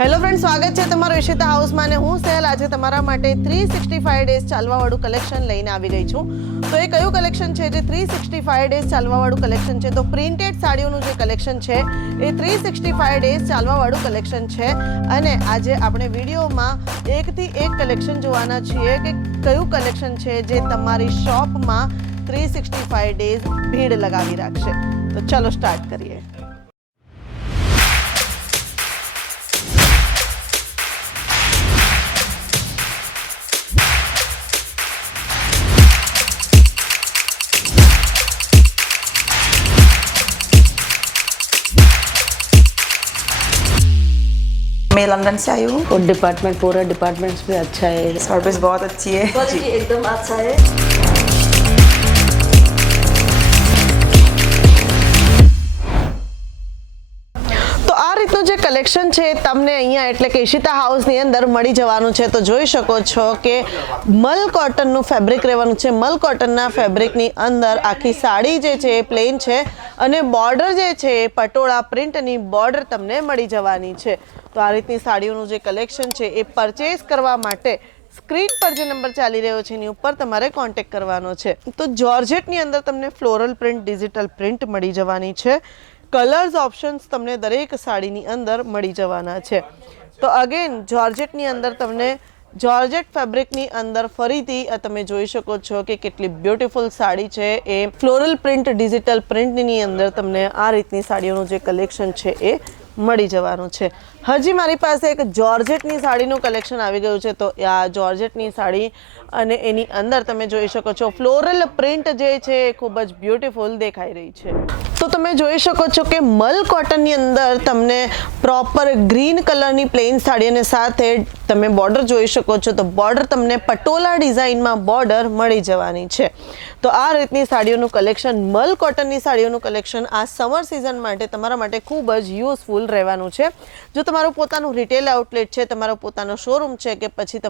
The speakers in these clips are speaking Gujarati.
હેલો ફ્રેન્ડ, સ્વાગત છે તમારું ઈશિતા હાઉસમાં. અને હું સહેલ આજે તમારા માટે 365 ડેઝ ચાલવાવાળું કલેક્શન લઈને આવી ગઈ છું. તો એ કયું કલેક્શન છે જે 365 ડેઝ ચાલવાવાળું કલેક્શન છે? તો પ્રિન્ટેડ સાડીઓનું જે કલેક્શન છે એ 365 ડેઝ ચાલવાવાળું કલેક્શન છે. અને આજે આપણે વિડીયોમાં એકથી એક કલેક્શન જોવાના છીએ કે કયું કલેક્શન છે જે તમારી શોપમાં 365 ડેઝ ભીડ લગાવી રાખશે. તો ચલો સ્ટાર્ટ કરીએ. मैं लंदन से आई हूँ और डिपार्टमेंट पूरा डिपार्टमेंट्स भी अच्छा है, सर्विस बहुत अच्छी है, क्वालिटी एकदम अच्छा है. તો આ રીતનું જે કલેક્શન છે તમને અહીંયા એટલે કે ઈશિતા હાઉસની અંદર મળી જવાનું છે. તો જોઈ શકો છો કે મલ કોટનનું ફેબ્રિક રહેવાનું છે. મલ કોટનના ફેબ્રિકની અંદર આખી સાડી જે છે એ પ્લેન છે અને બોર્ડર જે છે એ પટોળા પ્રિન્ટની બોર્ડર તમને મળી જવાની છે. તો આ રીતની સાડીઓનું જે કલેક્શન છે એ પરચેસ કરવા માટે સ્ક્રીન પર જે નંબર ચાલી રહ્યો છે એની ઉપર તમારે કોન્ટેક્ટ કરવાનો છે. તો જોર્જેટની અંદર તમને ફ્લોરલ પ્રિન્ટ, ડિજિટલ પ્રિન્ટ મળી જવાની છે. કલર્સ ઓપ્શન્સ તમને દરેક સાડીની અંદર મળી જવાના છે. તો અગેન જોર્જેટની અંદર તમને જોર્જેટ ફેબ્રિકની અંદર ફરીથી તમે જોઈ શકો છો કે કેટલી બ્યુટીફુલ સાડી છે. એ ફ્લોરલ પ્રિન્ટ, ડિજિટલ પ્રિન્ટની અંદર તમને આ રીતની સાડીઓનું જે કલેક્શન છે એ મળી જવાનું છે. હજી મારી પાસે એક જોર્જેટની સાડીનું કલેક્શન આવી ગયું છે. તો આ જોર્જેટની સાડી અને એની અંદર તમે જોઈ શકો છો ફ્લોરલ પ્રિન્ટ જે છે એ ખૂબ જ બ્યુટીફુલ દેખાઈ રહી છે. તો તમે જોઈ શકો છો કે મલ કોટનની અંદર તમને પ્રોપર ગ્રીન કલરની પ્લેન સાડી અને સાથે તમે બોર્ડર જોઈ શકો છો. તો બોર્ડર તમને પટોલા ડિઝાઇનમાં બોર્ડર મળી જવાની છે. તો આ રીતની સાડીઓનું કલેક્શન, મલ કોટનની સાડીઓનું કલેક્શન આ સમર સિઝન માટે તમારા માટે ખૂબ જ યુઝફુલ રહેવાનું છે. જો તમારું પોતાનું રિટેલ આઉટલેટ છે, તમારો પોતાનો શોરૂમ છે કે પછી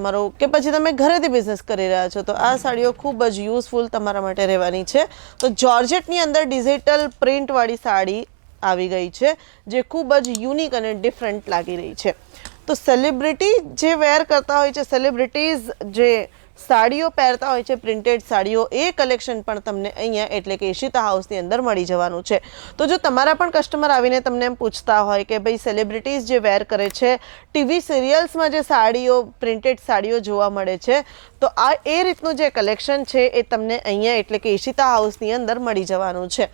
તમે ઘરેથી બિઝનેસ કરી રહ્યા છો, તો આ સાડીઓ ખૂબ જ યુઝફુલ તમારા માટે રહેવાની છે. તો જોર્જેટની અંદર ડિજિટલ પ્રિન્ટવાળી સાડી આવી ગઈ છે જે ખૂબ જ યુનિક અને ડિફરન્ટ લાગી રહી છે. તો સેલિબ્રિટી જે વેર કરતા હોય છે, સેલિબ્રિટીઝ જે સાડીઓ પહેરતા હોય છે, પ્રિન્ટેડ સાડીઓ, એ કલેક્શન પણ તમને અહીંયા એટલે કે ઈશિતા હાઉસની અંદર મળી જવાનું છે. તો જો તમારા પણ કસ્ટમર આવીને તમને એમ પૂછતા હોય કે ભાઈ સેલિબ્રિટીઝ જે વેર કરે છે, ટીવી સિરિયલ્સમાં જે સાડીઓ, પ્રિન્ટેડ સાડીઓ જોવા મળે છે, તો આ એ રીતનું જે કલેક્શન છે એ તમને અહીંયા એટલે કે ઈશિતા હાઉસની અંદર મળી જવાનું છે.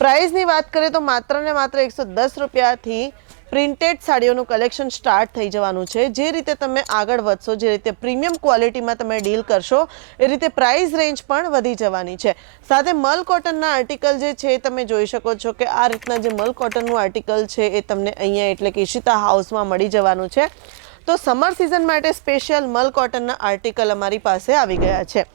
પ્રાઇસની વાત કરીએ તો માત્ર ને માત્ર 110 રૂપિયાથી પ્રિન્ટેડ સાડીઓનું કલેક્શન સ્ટાર્ટ થઈ જવાનું છે. જે રીતે તમે આગળ વધશો, જે રીતે પ્રીમિયમ ક્વોલિટીમાં તમે ડીલ કરશો, એ રીતે પ્રાઇસ રેન્જ પણ વધી જવાની છે. સાથે મલ કોટનના આર્ટિકલ જે છે તમે જોઈ શકો છો કે આ રીતના જે મલ કોટનનું આર્ટિકલ છે એ તમને અહીંયા એટલે કે ઈશિતા હાઉસમાં મળી જવાનું છે. તો સમર સિઝન માટે સ્પેશિયલ મલ કોટનના આર્ટિકલ અમારી પાસે આવી ગયા છે.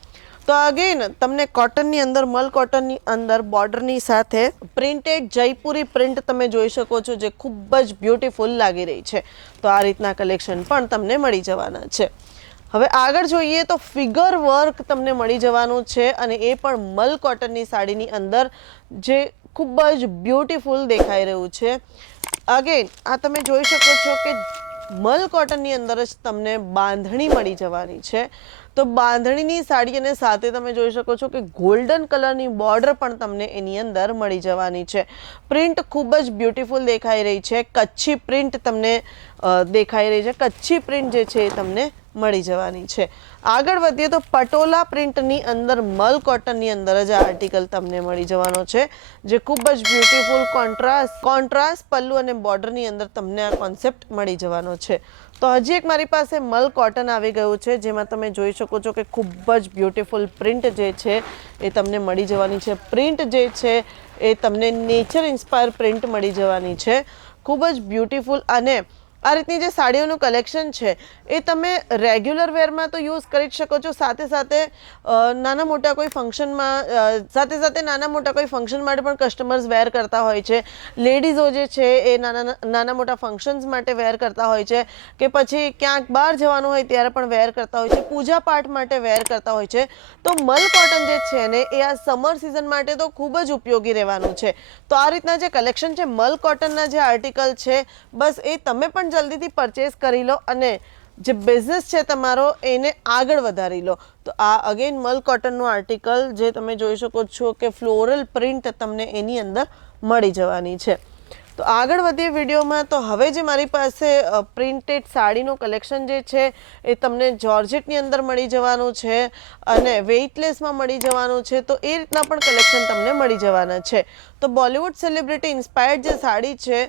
તો અગેન તમને કોટનની અંદર, મલ કોટનની અંદર બોર્ડરની સાથે પ્રિન્ટેડ જયપુરી પ્રિન્ટ તમે જોઈ શકો છો જે ખૂબ જ બ્યુટીફુલ લાગી રહી છે. તો આ રીતના કલેક્શન પણ તમને મળી જવાના છે. હવે આગળ જોઈએ તો ફિગર વર્ક તમને મળી જવાનું છે અને એ પણ મલ કોટનની સાડીની અંદર જે ખૂબ જ બ્યુટીફુલ દેખાઈ રહ્યું છે. અગેન આ તમે જોઈ શકો છો કે મલ કોટનની અંદર જ તમને બાંધણી મળી જવાની છે. તો બાંધણીની સાડી અને સાથે તમે જોઈ શકો છો કે ગોલ્ડન કલરની બોર્ડર પણ તમને એની અંદર મળી જવાની છે. પ્રિન્ટ ખૂબ જ બ્યુટીફુલ દેખાઈ રહી છે. કચ્છી પ્રિન્ટ તમને દેખાઈ રહી છે. કચ્છી પ્રિન્ટ જે છે એ તમને મળી જવાની છે. આગળ વધીએ તો પટોલા પ્રિન્ટની અંદર મલ કોટનની અંદર જ આ આર્ટિકલ તમને મળી જવાનો છે જે ખૂબ જ બ્યુટીફુલ કોન્ટ્રાસ્ટ પલ્લુ અને બોર્ડરની અંદર તમને આ કોન્સેપ્ટ મળી જવાનો છે. તો હજી એક મારી પાસે મલ કોટન આવી ગયું છે જેમાં તમે જોઈ શકો છો કે ખૂબ જ બ્યુટીફુલ પ્રિન્ટ જે છે એ તમને મળી જવાની છે. પ્રિન્ટ જે છે એ તમને નેચર ઇન્સ્પાયર પ્રિન્ટ મળી જવાની છે. ખૂબ જ બ્યુટીફુલ. અને આ રીતની જે સાડીઓનું કલેક્શન છે એ તમે રેગ્યુલર વેરમાં તો યુઝ કરી જ શકો છો, સાથે સાથે નાના મોટા કોઈ ફંક્શન માટે પણ કસ્ટમર્સ વેર કરતા હોય છે. લેડીઝો જે છે એ નાના મોટા ફંક્શન્સ માટે વેર કરતા હોય છે કે પછી ક્યાંક બહાર જવાનું હોય ત્યારે પણ વેર કરતા હોય છે, પૂજા પાઠ માટે વેર કરતા હોય છે. તો મલ કોટન જે છે ને એ આ સમર સિઝન માટે તો ખૂબ જ ઉપયોગી રહેવાનું છે. તો આ રીતના જે કલેક્શન છે મલ કોટનના જે આર્ટિકલ છે, બસ એ તમે પણ પણ જલ્દીથી પરચેસ કરી લો અને જે બિઝનેસ છે તમારો એને આગળ વધારી લો. તો આ અગેન મલ કોટનનું આર્ટિકલ જે તમે જોઈ શકો છો કે ફ્લોરલ પ્રિન્ટ તમને એની અંદર મળી જવાની છે. તો આગળ વધીએ વિડીયોમાં. તો હવે જે મારી પાસે પ્રિન્ટેડ સાડીનું કલેક્શન જે છે એ તમને જોર્જેટની અંદર મળી જવાનું છે અને વેઇટલેસમાં મળી જવાનું છે. તો એ રીતના પણ કલેક્શન તમને મળી જવાના છે. તો બોલિવૂડ સેલિબ્રિટી ઇન્સ્પાયર્ડ જે સાડી છે,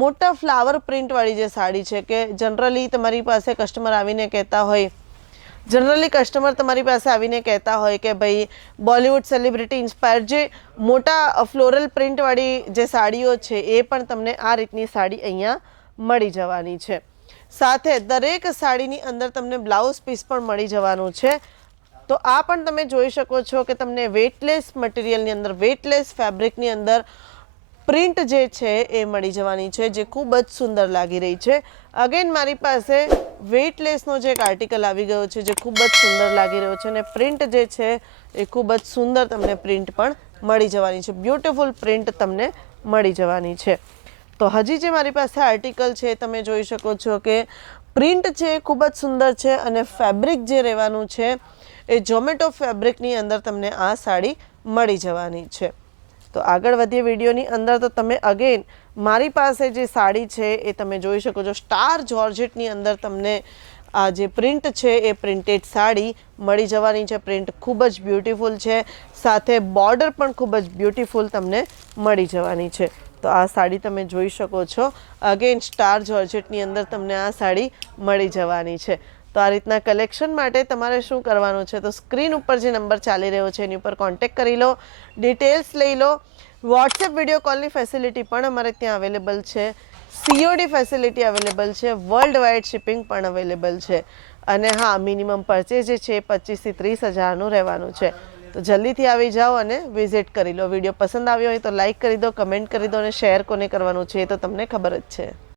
મોટા ફ્લાવર પ્રિન્ટવાળી જે સાડી છે કે જનરલી તમારી પાસે કસ્ટમર આવીને કહેતા હોય કે ભાઈ બોલિવૂડ સેલિબ્રિટી ઇન્સ્પાયર્ડ જે મોટા ફ્લોરલ પ્રિન્ટવાળી જે સાડીઓ છે એ પણ તમને આ રીતની સાડી અહીંયા મળી જવાની છે. સાથે દરેક સાડીની અંદર તમને બ્લાઉઝ પીસ પણ મળી જવાનું છે. તો આ પણ તમે જોઈ શકો છો કે તમને વેટલેસ મટીરિયલની અંદર, વેટલેસ ફેબ્રિકની અંદર પ્રિન્ટ જે છે એ મળી જવાની છે, જે ખૂબ જ સુંદર લાગી રહી છે. અગેન મારી પાસે વેઇટલેસનો જે એક આર્ટિકલ આવી ગયો છે જે ખૂબ જ સુંદર લાગી રહ્યો છે અને પ્રિન્ટ જે છે એ ખૂબ જ સુંદર તમને પ્રિન્ટ પણ મળી જવાની છે. બ્યુટીફુલ પ્રિન્ટ તમને મળી જવાની છે. તો હજી જે મારી પાસે આર્ટિકલ છે તમે જોઈ શકો છો કે પ્રિન્ટ છે ખૂબ જ સુંદર છે અને ફેબ્રિક જે રહેવાનું છે એ ઝોમેટો ફેબ્રિકની અંદર તમને આ સાડી મળી જવાની છે. તો આગળ વધીએ વિડીયોની અંદર. તો તમે અગેન મારી પાસે જે સાડી છે એ તમે જોઈ શકો છો સ્ટાર જોર્જેટની અંદર તમને આ જે પ્રિન્ટ છે એ પ્રિન્ટેડ સાડી મળી જવાની છે. પ્રિન્ટ ખૂબ જ બ્યુટીફુલ છે, સાથે બોર્ડર પણ ખૂબ જ બ્યુટીફુલ તમને મળી જવાની છે. તો આ સાડી તમે જોઈ શકો છો. અગેન સ્ટાર જોર્જેટની અંદર તમને આ સાડી મળી જવાની છે. તો આ રીતના કલેક્શન માટે તમારે શું કરવાનું છે, તો સ્ક્રીન ઉપર જે નંબર ચાલી રહ્યો છે એની ઉપર કોન્ટેક્ટ કરી લો, ડિટેલ્સ લઈ લો. વોટ્સએપ વિડીયો કોલની ફેસિલિટી પણ અમારે ત્યાં અવેલેબલ છે. COD ફેસિલિટી અવેલેબલ છે. વર્લ્ડ વાઇડ શિપિંગ પણ અવેલેબલ છે. અને હા, મિનિમમ પરચેસ જે છે 25 થી 30 હજારનું રહેવાનું છે. તો જલ્દીથી આવી જાઓ અને વિઝિટ કરી લો. વિડીયો પસંદ આવ્યો હોય તો લાઇક કરી દો, કમેન્ટ કરી દો અને શેર કોને કરવાનું છે એ તો તમને ખબર જ છે.